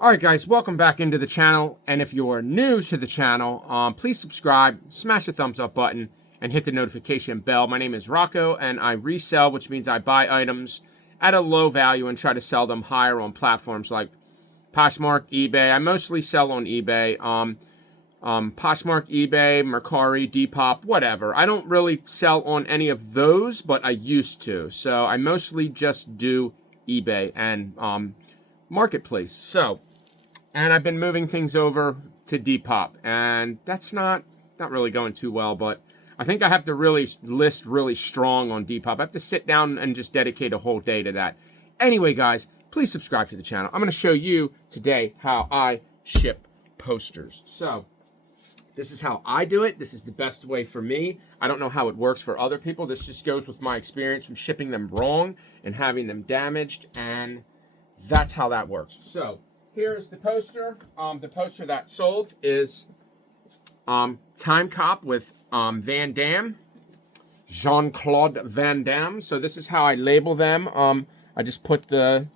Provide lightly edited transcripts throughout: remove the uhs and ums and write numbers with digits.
Alright guys, welcome back into the channel, and if you're new to the channel, please subscribe, smash the thumbs up button, and hit the notification bell. My name is Rocco, and I resell, which means I buy items at a low value and try to sell them higher on platforms like Poshmark, eBay. I mostly sell on eBay. Poshmark, eBay, Mercari, Depop, whatever. I don't really sell on any of those, but I used to. So I mostly just do eBay and Marketplace. And I've been moving things over to Depop, and that's not really going too well, but I think I have to really list really strong on Depop. I have to sit down and just dedicate a whole day to that. Anyway, guys, please subscribe to the channel. I'm going to show you today how I ship posters. So this is how I do it. This is the best way for me. I don't know how it works for other people. This just goes with my experience from shipping them wrong and having them damaged, and that's how that works. So here is the poster. The poster that sold is Time Cop with Van Damme, Jean-Claude Van Damme. So this is how I label them. I just put I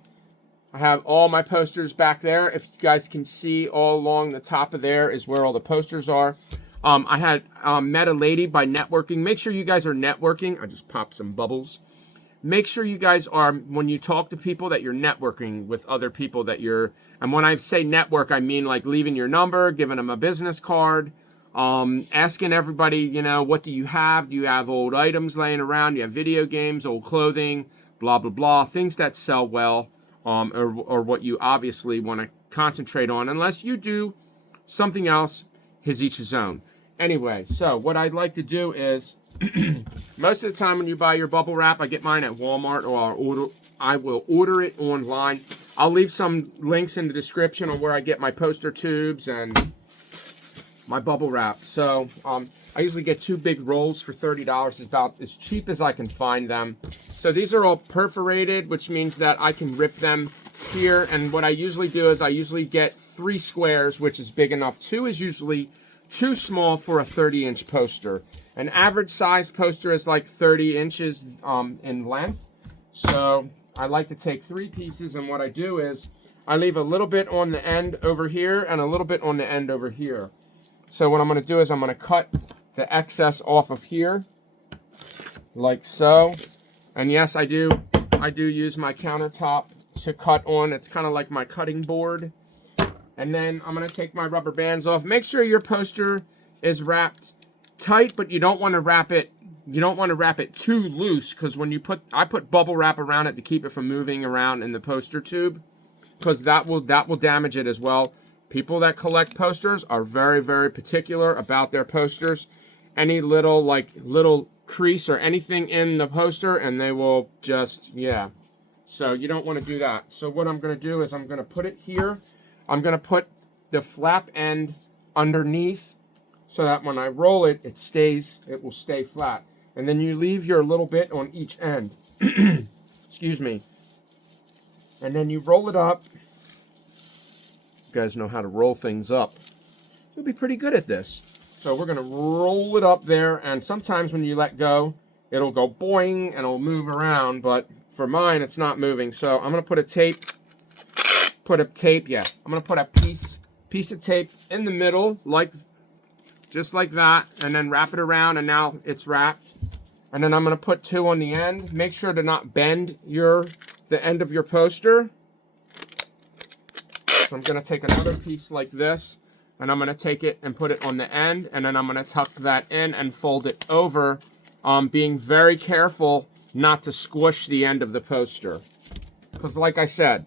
have all my posters back there. If you guys can see, all along the top of there is where all the posters are. I had met a lady by networking. Make sure you guys are networking. I just popped some bubbles. Make sure you guys are, when you talk to people, that you're networking with other people and when I say network, I mean like leaving your number, giving them a business card, asking everybody, you know, what do you have? Do you have old items laying around? Do you have video games, old clothing, blah, blah, blah, things that sell well, or what you obviously want to concentrate on, unless you do something else, his each his own. Anyway, so what I'd like to do is, most of the time when you buy your bubble wrap, I get mine at Walmart, or I will order it online. I'll leave some links in the description on where I get my poster tubes and my bubble wrap. So I usually get 2 big rolls for $30. It's about as cheap as I can find them. So these are all perforated, which means that I can rip them here. And what I usually do is I usually get 3 squares, which is big enough. 2 is usually too small for a 30-inch poster. An average size poster is like 30 inches in length. So I like to take 3 pieces, and what I do is I leave a little bit on the end over here and a little bit on the end over here. So what I'm going to do is I'm going to cut the excess off of here, like so. And yes, I do use my countertop to cut on. It's kind of like my cutting board. And then I'm going to take my rubber bands off. Make sure your poster is wrapped tight, but you don't want to wrap it too loose, because when I put bubble wrap around it to keep it from moving around in the poster tube, because that will damage it as well. People that collect posters are very, very particular about their posters. Any little crease or anything in the poster, and they will just, yeah. So you don't want to do that. So what I'm going to do is I'm going to put it here. I'm going to put the flap end underneath so that when I roll it, it will stay flat. And then you leave your little bit on each end. Excuse me. And then you roll it up. You guys know how to roll things up. You'll be pretty good at this. So we're going to roll it up there, and sometimes when you let go, it'll go boing and it'll move around, but for mine, it's not moving. So I'm going to put a tape. I'm going to put a piece of tape in the middle, just like that, and then wrap it around, and now it's wrapped. And then I'm going to put 2 on the end. Make sure to not bend the end of your poster. So I'm going to take another piece like this, and I'm going to take it and put it on the end, and then I'm going to tuck that in and fold it over, being very careful not to squish the end of the poster. Because like I said,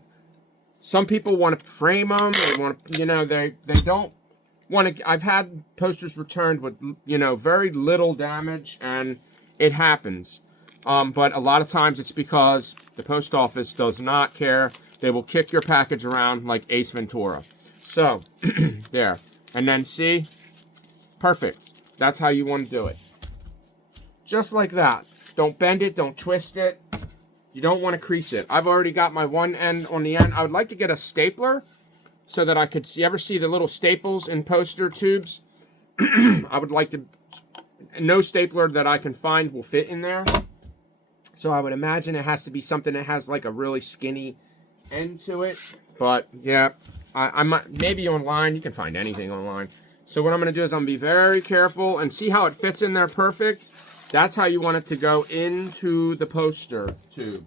some people want to frame them. They want to, they don't want to. I've had posters returned with, very little damage, and it happens. But a lot of times it's because the post office does not care. They will kick your package around like Ace Ventura. So, there. And then see? Perfect. That's how you want to do it. Just like that. Don't bend it. Don't twist it. You don't want to crease it. I've already got my one end on the end. I would like to get a stapler so that I could see. Ever see the little staples in poster tubes? I would like to. No stapler that I can find will fit in there. So I would imagine it has to be something that has like a really skinny end to it. But yeah, I might, maybe online. You can find anything online. So what I'm going to do is I'm going to be very careful and see how it fits in there perfect. That's how you want it to go into the poster tube.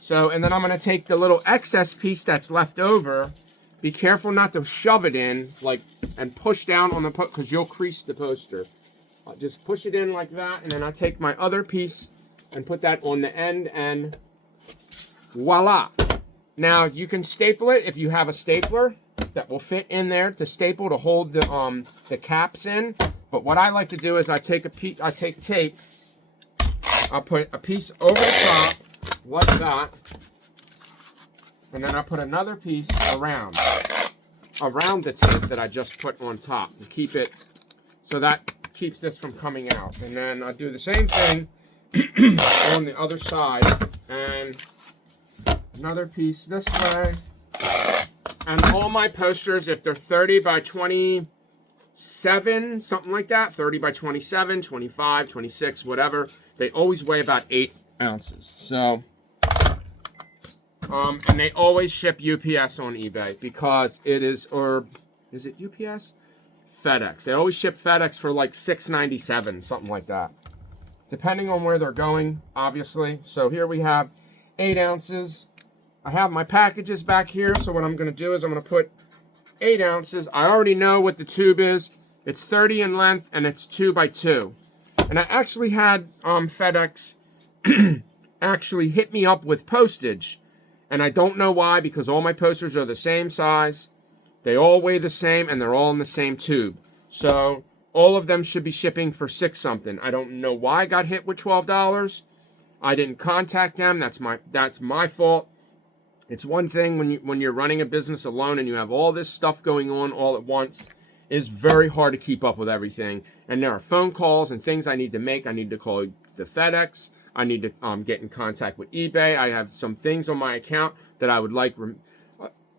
So, and then I'm going to take the little excess piece that's left over. Be careful not to shove it in, like, and push down on the poster, because you'll crease the poster. I'll just push it in like that, and then I'll take my other piece and put that on the end, and voila. Now, you can staple it if you have a stapler that will fit in there to staple to hold the caps in. But what I like to do is I take tape, I'll put a piece over the top like that, and then I put another piece around the tape that I just put on top to keep it, so that keeps this from coming out. And then I do the same thing on the other side, and another piece this way. And all my posters, if they're 30 by 27, something like that, 30 by 27, 25, 26, whatever, they always weigh about 8 ounces. So, and they always ship UPS on eBay because it is, or is it UPS? FedEx. They always ship FedEx for like $6.97, something like that. Depending on where they're going, obviously. So here we have 8 ounces. I have my packages back here, so what I'm going to do is I'm going to put 8 ounces. I already know what the tube is. It's 30 in length, and it's 2 by 2. And I actually had FedEx actually hit me up with postage. And I don't know why, because all my posters are the same size. They all weigh the same, and they're all in the same tube. So all of them should be shipping for $6 something. I don't know why I got hit with $12. I didn't contact them. That's my fault. It's one thing when you're running a business alone and you have all this stuff going on all at once. It's very hard to keep up with everything. And there are phone calls and things I need to make. I need to call the FedEx. I need to get in contact with eBay. I have some things on my account that I would like.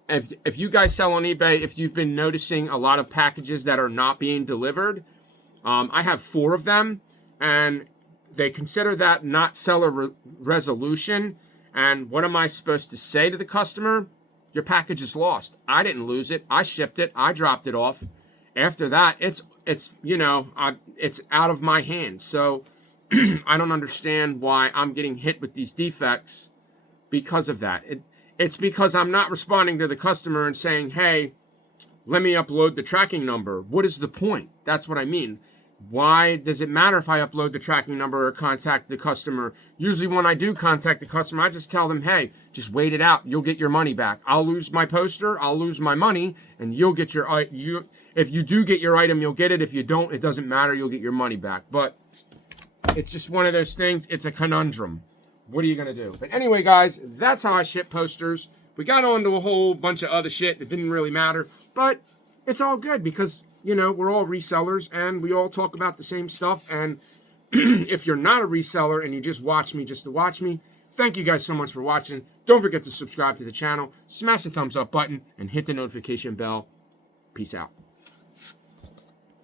If you guys sell on eBay, if you've been noticing a lot of packages that are not being delivered, I have 4 of them, and they consider that not seller resolution. And what am I supposed to say to the customer? Your package is lost. I didn't lose it. I shipped it. I dropped it off. After that, it's out of my hands. So I don't understand why I'm getting hit with these defects because of that. It's because I'm not responding to the customer and saying, hey, let me upload the tracking number. What is the point? That's what I mean. Why does it matter if I upload the tracking number or contact the customer? Usually when I do contact the customer, I just tell them, hey, just wait it out. You'll get your money back. I'll lose my poster. I'll lose my money, and you'll get your if you do get your item, you'll get it. If you don't, it doesn't matter. You'll get your money back. But it's just one of those things. It's a conundrum. What are you going to do? But anyway, guys, that's how I ship posters. We got on to a whole bunch of other shit that didn't really matter, but it's all good because, you know, we're all resellers and we all talk about the same stuff. And if you're not a reseller and you just watch me just to watch me, thank you guys so much for watching. Don't forget to subscribe to the channel, smash the thumbs up button, and hit the notification bell. Peace out.